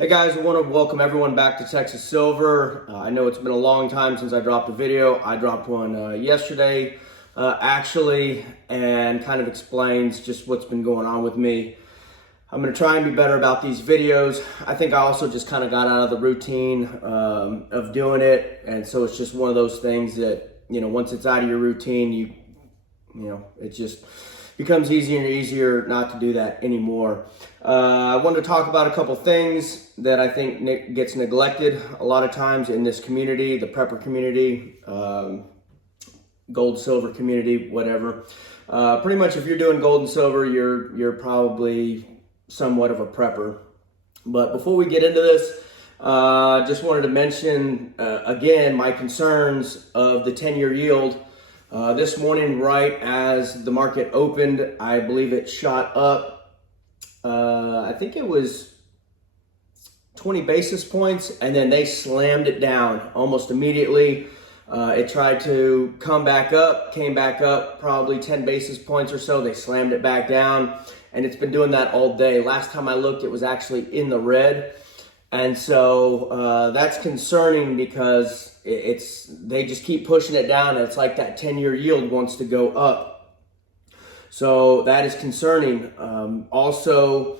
Hey guys, I want to welcome everyone back to Texas Silver. I know it's been a long time since I dropped a video. I dropped one yesterday, actually, and kind of explains just what's been going on with me. I'm going to try and be better about these videos. I think I also just kind of got out of the routine of doing it, and so it's just one of those things that, you know, once it's out of your routine, you know, it just becomes easier and easier not to do that anymore. I wanted to talk about a couple things that I think gets neglected a lot of times in this community, the prepper community, gold, silver community, whatever. Pretty much if you're doing gold and silver, you're probably somewhat of a prepper. But before we get into this, just wanted to mention again my concerns of the 10-year yield. This morning, right as the market opened, I believe it shot up, I think it was 20 basis points, and then they slammed it down almost immediately. It tried to come back up, came back up probably 10 basis points or so. They slammed it back down, and it's been doing that all day. Last time I looked, it was actually in the red. And so that's concerning because they just keep pushing it down, and it's like that 10-year yield wants to go up. So that is concerning. Also,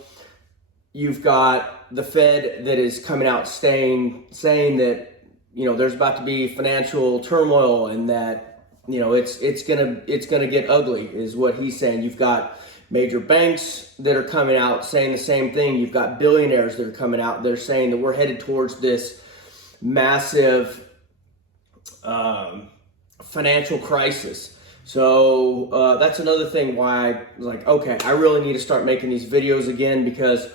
you've got the Fed that is coming out saying that, you know, there's about to be financial turmoil and that, you know, it's gonna get ugly, is what he's saying. You've got major banks that are coming out saying the same thing. You've got billionaires that are coming out. They're saying that we're headed towards this massive financial crisis. So that's another thing why I was like, okay, I really need to start making these videos again, because,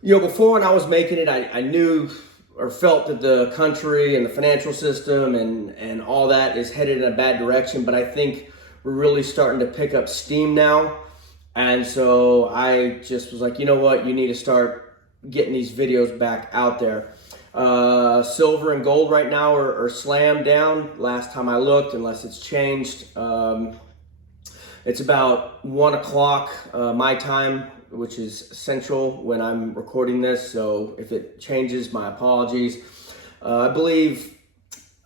you know, before when I was making it, I knew or felt that the country and the financial system and all that is headed in a bad direction. But I think we're really starting to pick up steam now. And so I just was like, you know what, you need to start getting these videos back out there. Silver and gold right now are slammed down. Last time I looked, unless it's changed, it's about 1 o'clock my time, which is central when I'm recording this. So if it changes, my apologies. I believe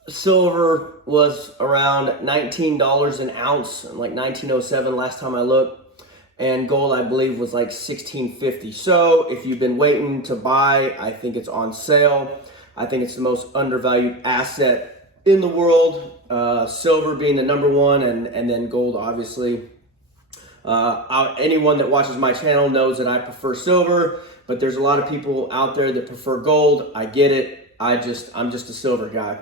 silver was around $19 an ounce, like 1907 last time I looked. And gold, I believe, was like $16.50. So if you've been waiting to buy, I think it's on sale. I think it's the most undervalued asset in the world. Silver being the number one, and then gold, obviously. Anyone that watches my channel knows that I prefer silver, but there's a lot of people out there that prefer gold. I get it. I'm just a silver guy.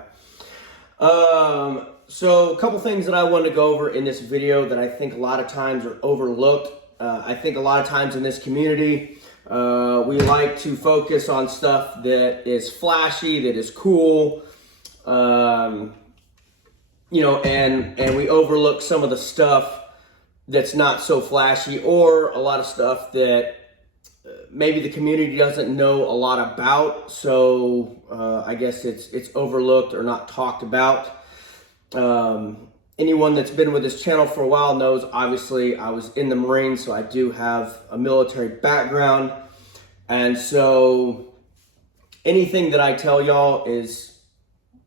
So a couple things that I wanted to go over in this video that I think a lot of times are overlooked. I think a lot of times in this community, we like to focus on stuff that is flashy, that is cool, you know, and we overlook some of the stuff that's not so flashy, or a lot of stuff that maybe the community doesn't know a lot about. So I guess it's overlooked or not talked about. Anyone that's been with this channel for a while knows, obviously, I was in the Marines, so I do have a military background. And so anything that I tell y'all is,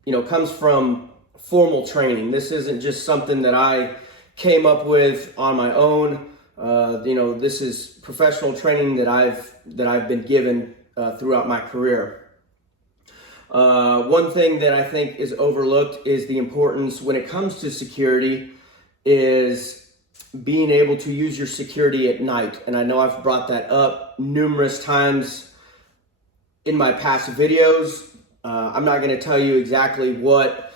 you know, comes from formal training. This isn't just something that I came up with on my own. You know, this is professional training that I've been given throughout my career. One thing that I think is overlooked is the importance when it comes to security is being able to use your security at night. And I know I've brought that up numerous times in my past videos. I'm not going to tell you exactly what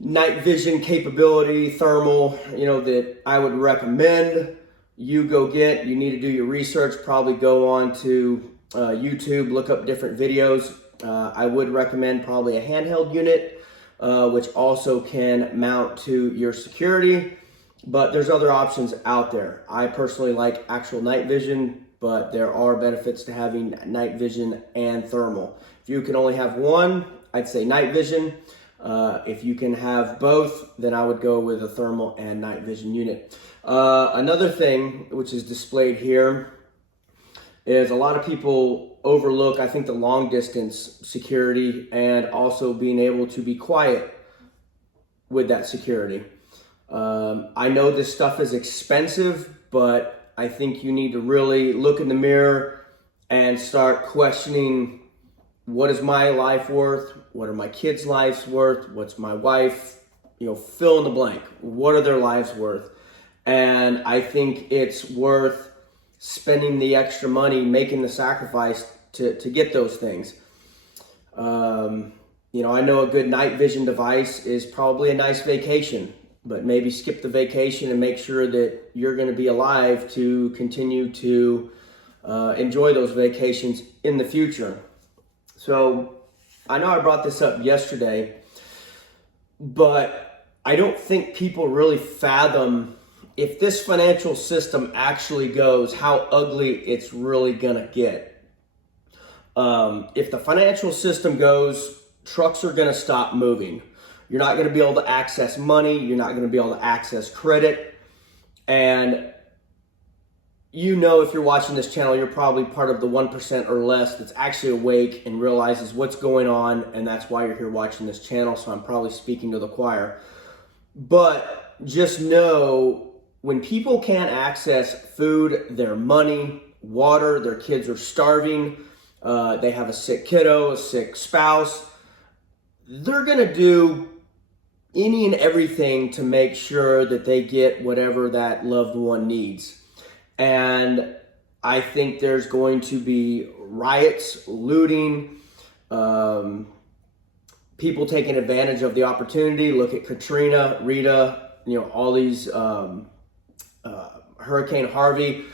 night vision capability, thermal, you know, that I would recommend you go get. You need to do your research, probably go on to YouTube, look up different videos. I would recommend probably a handheld unit, which also can mount to your security, but there's other options out there. I personally like actual night vision, but there are benefits to having night vision and thermal. If you can only have one, I'd say night vision. If you can have both, then I would go with a thermal and night vision unit. Another thing, which is displayed here, is a lot of people overlook, I think, the long distance security and also being able to be quiet with that security. I know this stuff is expensive, but I think you need to really look in the mirror and start questioning, what is my life worth? What are my kids' lives worth? What's my wife? Fill in the blank. What are their lives worth? And I think it's worth spending the extra money, making the sacrifice to get those things. I know a good night vision device is probably a nice vacation, but maybe skip the vacation and make sure that you're going to be alive to continue to enjoy those vacations in the future. So I know I brought this up yesterday, but I don't think people really fathom, if this financial system actually goes, how ugly it's really gonna get. If the financial system goes, trucks are gonna stop moving. You're not gonna be able to access money. You're not gonna be able to access credit. And if you're watching this channel, you're probably part of the 1% or less that's actually awake and realizes what's going on, and that's why you're here watching this channel, so I'm probably speaking to the choir. But just know, when people can't access food, their money, water, their kids are starving, they have a sick kiddo, a sick spouse, they're gonna do any and everything to make sure that they get whatever that loved one needs. And I think there's going to be riots, looting, people taking advantage of the opportunity. Look at Katrina, Rita, all these, Hurricane Harvey,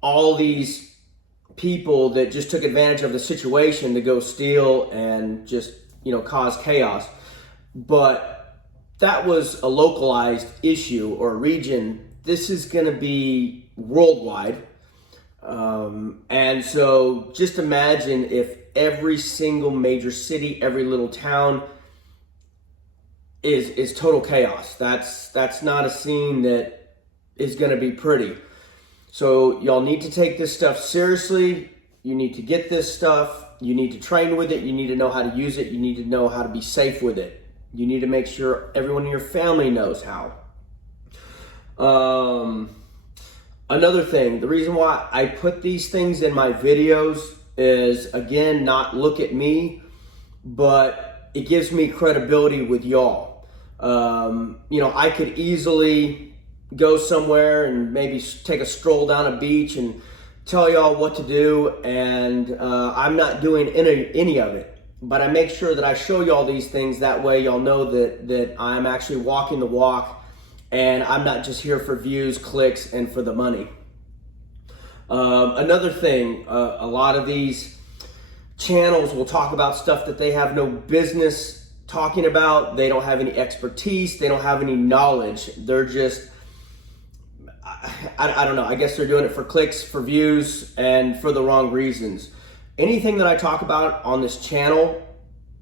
all these people that just took advantage of the situation to go steal and just, cause chaos. But that was a localized issue or region. This is going to be worldwide. And so just imagine if every single major city, every little town is total chaos. That's not a scene that is going to be pretty. So y'all need to take this stuff seriously. You need to get this stuff. You need to train with it. You need to know how to use it. You need to know how to be safe with it. You need to make sure everyone in your family knows how. Another thing, the reason why I put these things in my videos is, again, not look at me, but it gives me credibility with y'all. I could easily go somewhere and maybe take a stroll down a beach and tell y'all what to do, and I'm not doing any of it. But I make sure that I show y'all these things, that way y'all know that I'm actually walking the walk, and I'm not just here for views, clicks, and for the money. Another thing, a lot of these channels will talk about stuff that they have no business talking about. They don't have any expertise. They don't have any knowledge. They're just, I don't know. I guess they're doing it for clicks, for views, and for the wrong reasons. Anything that I talk about on this channel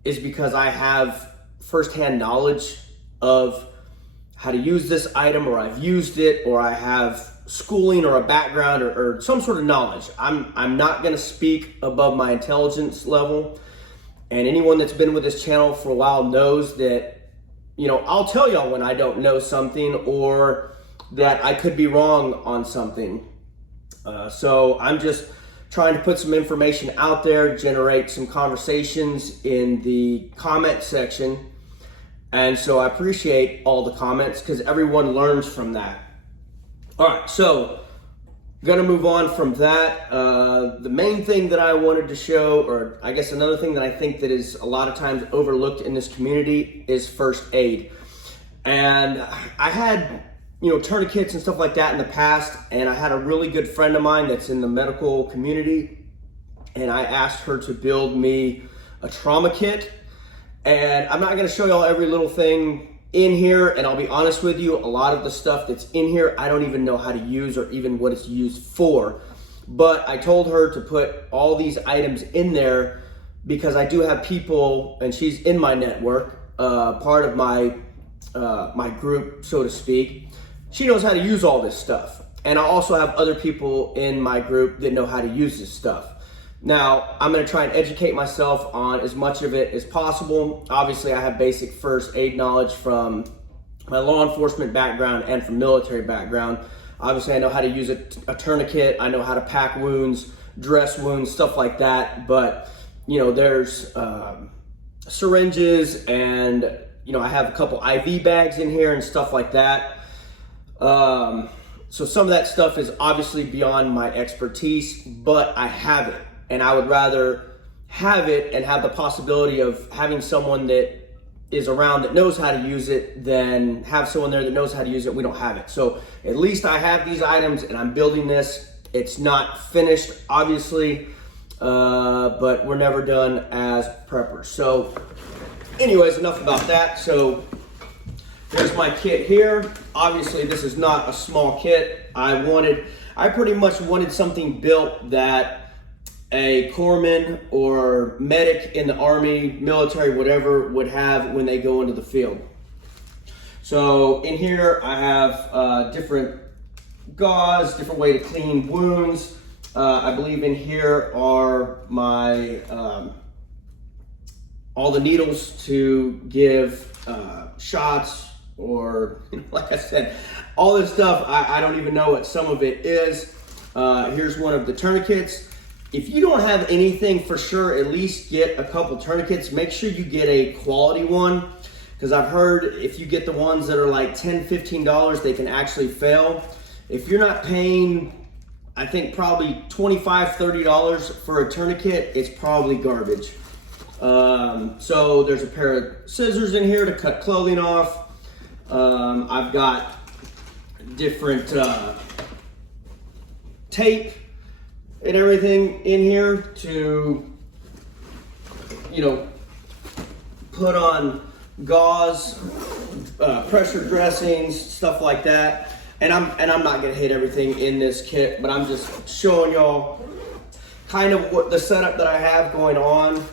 is because I have firsthand knowledge of how to use this item, or I've used it, or I have schooling or a background or some sort of knowledge. I'm not going to speak above my intelligence level. And anyone that's been with this channel for a while knows that, I'll tell y'all when I don't know something or that I could be wrong on something. So I'm just trying to put some information out there, generate some conversations in the comment section. And so I appreciate all the comments because everyone learns from that. All right, so gonna move on from that. The main thing that I wanted to show, or I guess another thing that I think that is a lot of times overlooked in this community, is first aid. And I had, tourniquets and stuff like that in the past, and I had a really good friend of mine that's in the medical community, and I asked her to build me a trauma kit. And I'm not gonna show y'all every little thing in here, and I'll be honest with you, a lot of the stuff that's in here, I don't even know how to use or even what it's used for. But I told her to put all these items in there because I do have people, and she's in my network, part of my my group, so to speak. She knows how to use all this stuff. And I also have other people in my group that know how to use this stuff. Now, I'm gonna try and educate myself on as much of it as possible. Obviously, I have basic first aid knowledge from my law enforcement background and from military background. Obviously, I know how to use a tourniquet. I know how to pack wounds, dress wounds, stuff like that. But, you know, there's syringes and, you know, I have a couple IV bags in here and stuff like that. So some of that stuff is obviously beyond my expertise, but I have it. And I would rather have it and have the possibility of having someone that is around that knows how to use it than have someone there that knows how to use it. We don't have it. So at least I have these items and I'm building this. It's not finished, obviously, but we're never done as preppers. So anyways, enough about that. So here's my kit here. Obviously, this is not a small kit. I pretty much wanted something built that a corpsman or medic in the Army, military, whatever, would have when they go into the field. So in here, I have different gauze, different way to clean wounds. I believe in here are my all the needles to give shots, or like I said, all this stuff. I don't even know what some of it is. Here's one of the tourniquets. If you don't have anything, for sure, at least get a couple tourniquets. Make sure you get a quality one, because I've heard if you get the ones that are like $10, $15, they can actually fail. If you're not paying, I think probably $25, $30 for a tourniquet, it's probably garbage. So there's a pair of scissors in here to cut clothing off. I've got different tape and everything in here to, you know, put on gauze, pressure dressings, stuff like that. And I'm not gonna hit everything in this kit, but I'm just showing y'all kind of what the setup that I have going on.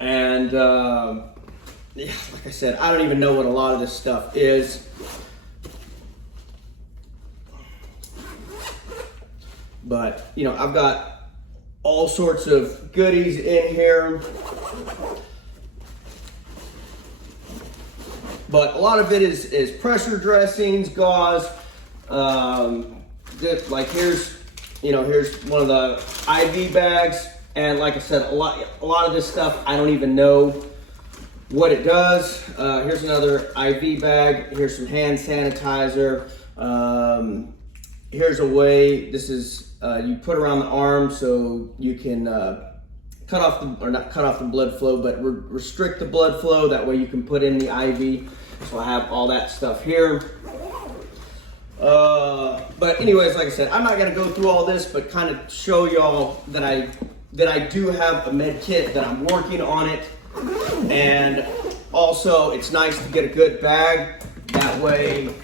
And yeah, like I said, I don't even know what a lot of this stuff is. But, you know, I've got all sorts of goodies in here. But a lot of it is pressure dressings, gauze. Like here's one of the IV bags. And like I said, a lot of this stuff, I don't even know what it does. Here's another IV bag. Here's some hand sanitizer. Here's a way, this is, you put around the arm so you can cut off the blood flow, but restrict the blood flow. That way you can put in the IV. So I have all that stuff here. But anyways, like I said, I'm not gonna go through all this, but kind of show y'all that I do have a med kit, that I'm working on it. And also it's nice to get a good bag. That way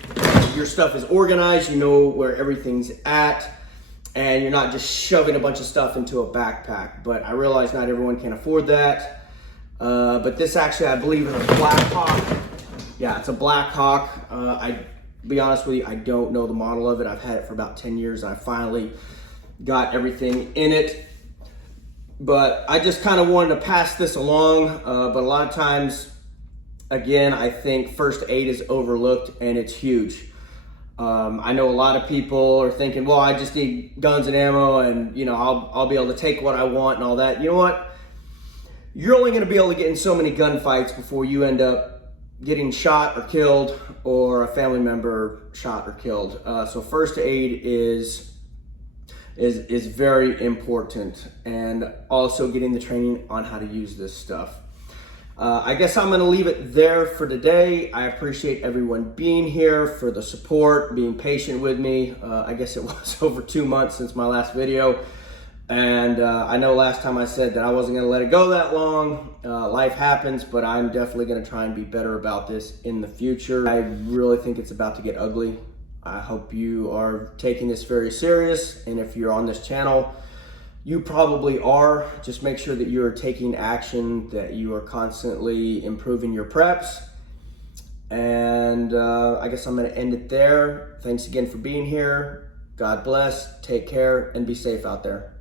your stuff is organized, you know where everything's at, and you're not just shoving a bunch of stuff into a backpack. But I realize not everyone can afford that. But this actually, I believe, is a BLACKROCK. Yeah, it's a BLACKROCK. Be honest with you, I don't know the model of it. I've had it for about 10 years, and I finally got everything in it. But I just kind of wanted to pass this along. But a lot of times, again, I think first aid is overlooked, and it's huge. I know a lot of people are thinking, well, I just need guns and ammo, and you know, I'll be able to take what I want and all that. You know what? You're only going to be able to get in so many gunfights before you end up getting shot or killed, or a family member shot or killed. So first aid is very important, and also getting the training on how to use this stuff. I guess I'm gonna leave it there for today. I appreciate everyone being here, for the support, being patient with me. I guess it was over 2 months since my last video. And I know last time I said that I wasn't gonna let it go that long. Life happens, but I'm definitely gonna try and be better about this in the future. I really think it's about to get ugly. I hope you are taking this very serious, and if you're on this channel, you probably are. Just make sure that you are taking action, that you are constantly improving your preps, And I guess I'm going to end it there. Thanks again for being here. God bless, take care, and be safe out there.